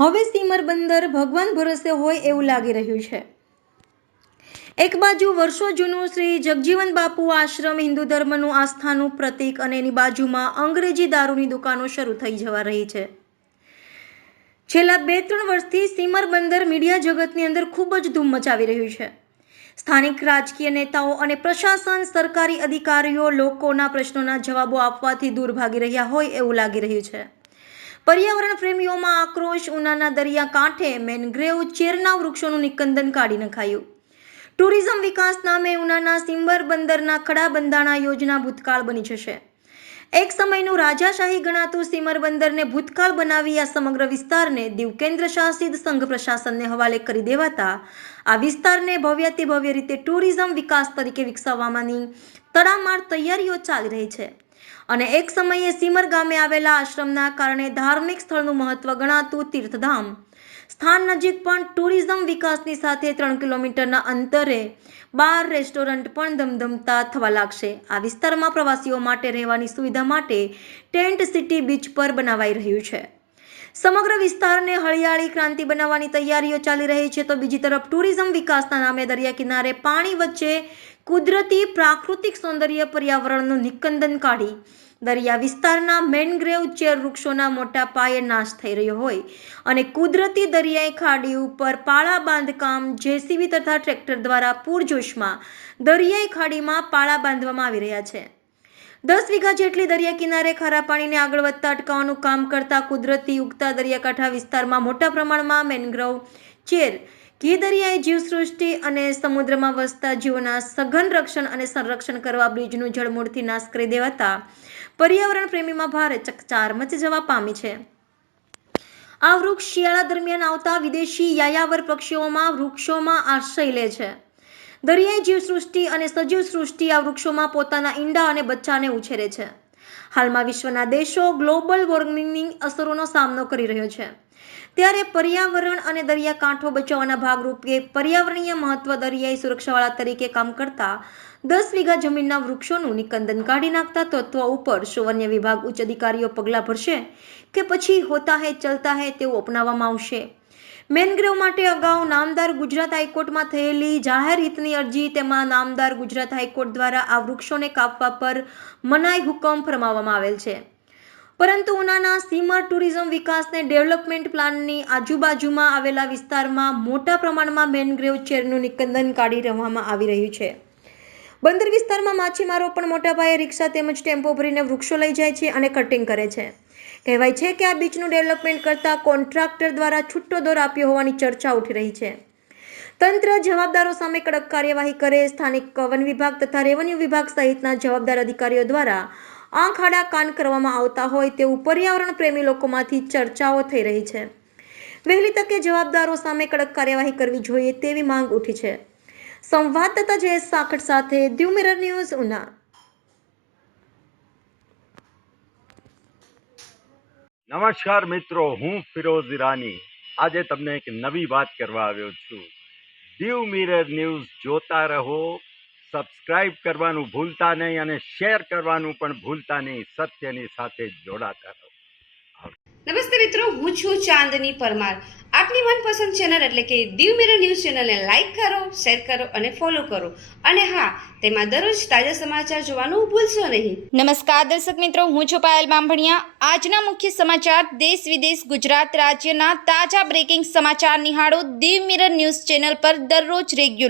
હવે સીમર બંદર ભગવાન ભરોસે હોય એવું લાગી રહ્યું છે। એક બાજુ વર્ષો જૂનું શ્રી જગજીવન બાપુ આશ્રમ હિન્દુ ધર્મનું આસ્થાનું પ્રતીક અને એની બાજુમાં અંગ્રેજી દારૂની દુકાનો શરૂ થઈ જવા રહી છે। છેલ્લા 2-3 વર્ષથી સીમર બંદર મીડિયા જગતની અંદર ખૂબ જ ધૂમ મચાવી રહ્યું છે। સ્થાનિક રાજકીય નેતાઓ અને પ્રશાસન, સરકારી અધિકારીઓ લોકોના પ્રશ્નોના જવાબો આપવાથી દૂર ભાગી રહ્યા હોય એવું લાગી રહ્યું છે। પર્યાવરણ પ્રેમીઓમાં આક્રોશ। ઉનાના દરિયા કાંઠે મેનગ્રેવ ચેરના વૃક્ષોનું નિકંદન કાઢી નખાયું। ટુરિઝમ વિકાસ નામે ઉનાના સીમર બંદરના ખડા બંધાણા યોજના ભૂતકાળ બની જશે। એક સમયનું રાજાશાહી ગણાતું સીમર બંદરને ભૂતકાળ બનાવી આ સમગ્ર વિસ્તારને દીવ કેન્દ્ર શાસિત સંઘ પ્રશાસનને હવાલે કરી દેવાતા આ વિસ્તારને ભવ્યાતિભવ્ય રીતે ટુરિઝમ વિકાસ તરીકે વિકસાવવાની તડામાર તૈયારીઓ ચાલી રહી છે। અને એક સમયે સીમર ગામે આવેલા આશ્રમના કારણે ધાર્મિક સ્થળનું મહત્વ ગણાતું તીર્થધામ સ્થાન નજીક પણ ટુરિઝમ વિકાસની સાથે 3 કિલોમીટરના અંતરે બાર, રેસ્ટોરન્ટ પણ ધમધમતા થવા લાગશે। આ વિસ્તારમાં પ્રવાસીઓ માટે રહેવાની સુવિધા માટે ટેન્ટ સિટી બીચ પર બનાવાઈ રહ્યું છે। સમગ્ર વિસ્તારને હરિયાળી ક્રાંતિ બનાવવાની તૈયારીઓ ચાલી રહી છે, તો બીજી તરફ ટુરિઝમ વિકાસના નામે દરિયા કિનારે પાણી વચ્ચે કુદરતી પ્રાકૃતિક સૌંદર્ય પર્યાવરણનું નિકંદન કાઢી દરિયા વિસ્તારના મેનગ્રેવ ચેર વૃક્ષોના મોટા પાયે નાશ થઈ રહ્યો હોય અને કુદરતી દરિયાઈ ખાડી ઉપર પાળા બાંધકામ જેસીબી તથા ટ્રેક્ટર દ્વારા પૂરજોશમાં દરિયાઈ ખાડીમાં પાળા બાંધવામાં આવી રહ્યા છે। 10 વીઘા જેટલી દરિયા કિનારે ખારા પાણીને આગળ વધતા અટકાવવાનું કામ કરતા કુદરતી ઉગતા દરિયાકાંઠા વિસ્તારમાં મોટા પ્રમાણમાં મેનગ્રોવ ચેર, ઘી દરિયાઈ જીવસૃષ્ટિ અને સમુદ્રમાં વસતા જીવોના સઘન રક્ષણ અને સંરક્ષણ કરવા બ્રિજનું જળમૂળથી નાશ કરી દેવાતા પર્યાવરણ પ્રેમીમાં ભારે ચકચાર મચી જવા પામી છે। આ વૃક્ષ શિયાળા દરમિયાન આવતા વિદેશી યાયાવર પક્ષીઓમાં વૃક્ષોમાં આશ્રય લે છે। દરિયાઈ જીવસૃષ્ટિ અને સજીવ સૃષ્ટિ આ વૃક્ષોમાં પોતાના ઈંડા અને બચ્ચાને ઉછેરે છે। હાલમાં વિશ્વના દેશો ગ્લોબલ વોર્મિંગની અસરોનો સામનો કરી રહ્યો છે, ત્યારે પર્યાવરણ અને દરિયાકાંઠો બચાવવાના ભાગરૂપે પર્યાવરણીય મહત્વ દરિયાઈ સુરક્ષાવાળા તરીકે કામ કરતા 10 વીઘા જમીનના વૃક્ષોનું નિકંદન કાઢી નાખતા તત્વો ઉપર શું વન્ય વિભાગ ઉચ્ચ અધિકારીઓ પગલાં ભરશે કે પછી હોતા હે ચલતા હે તેવું અપનાવવામાં આવશે? મેનગ્રેવ માટે અગાઉ નામદાર ગુજરાત હાઈકોર્ટમાં થયેલી જાહેર હિતની અરજી, તેમાં નામદાર ગુજરાત હાઈકોર્ટ દ્વારા આ વૃક્ષોને કાપવા પર મનાઈ હુકમ ફરમાવવામાં આવેલ છે, પરંતુ ઉનાના સીમર ટુરિઝમ વિકાસને ડેવલપમેન્ટ પ્લાનની આજુબાજુમાં આવેલા વિસ્તારમાં મોટા પ્રમાણમાં મેનગ્રેવ ચેરનું નિકંદન કાઢી રહેવામાં આવી રહ્યું છે। બંદર વિસ્તારમાં માછીમારો પણ મોટા પાયે રિક્ષા તેમજ ટેમ્પો ભરીને વૃક્ષો લઈ જાય છે અને કટિંગ કરે છે। કહેવાય છે કે આ બીચનું ડેવલપમેન્ટ કરતા કોન્ટ્રાક્ટર દ્વારા છૂટો દોર આપ્યો હોવાની ચર્ચા ઉઠી રહી છે। તંત્ર જવાબદારો સામે કડક કાર્યવાહી કરે। સ્થાનિક વન વિભાગ તથા રેવન્યુ વિભાગ સહિતના જવાબદાર અધિકારીઓ દ્વારા આંખ આડા કાન કરવામાં આવતા હોય તેવું પર્યાવરણ પ્રેમી લોકોમાંથી ચર્ચાઓ થઈ રહી છે। વહેલી તકે જવાબદારો સામે કડક કાર્યવાહી કરવી જોઈએ તેવી માંગ ઉઠી છે। સંવાદદાતા જયેશ સાખટ સાથે દીવ મિરર ન્યૂઝ, ઉના। નમસ્કાર મિત્રો, હું ફિરોઝ ઈરાની આજે તમને એક નવી વાત કરવા આવ્યો છું। દીવ મિરર ન્યૂઝ જોતા રહો, સબસ્ક્રાઇબ કરવાનું ભૂલતા નહીં અને શેર કરવાનું પણ ભૂલતા નહીં। સત્યની સાથે જોડાતા રહો। નમસ્તે મિત્રો, હું છું ચાંદની પરમાર। આપની મનપસંદ ચેનલ એટલે કે દીવ મિરર ન્યૂઝ ચેનલને લાઈક કરો, શેર કરો અને ફોલો કરો, અને હા, તેમાં દરરોજ તાજા સમાચાર જોવાનું ભૂલશો નહીં। નમસ્કાર દર્શક મિત્રો, હું છું પાયલ બામભણિયા। આજના મુખ્ય સમાચાર, દેશ વિદેશ, ગુજરાત રાજ્યના તાજા બ્રેકિંગ સમાચાર નિહાળો દીવ મિરર ન્યૂઝ ચેનલ પર દરરોજ રેગ્યુલર।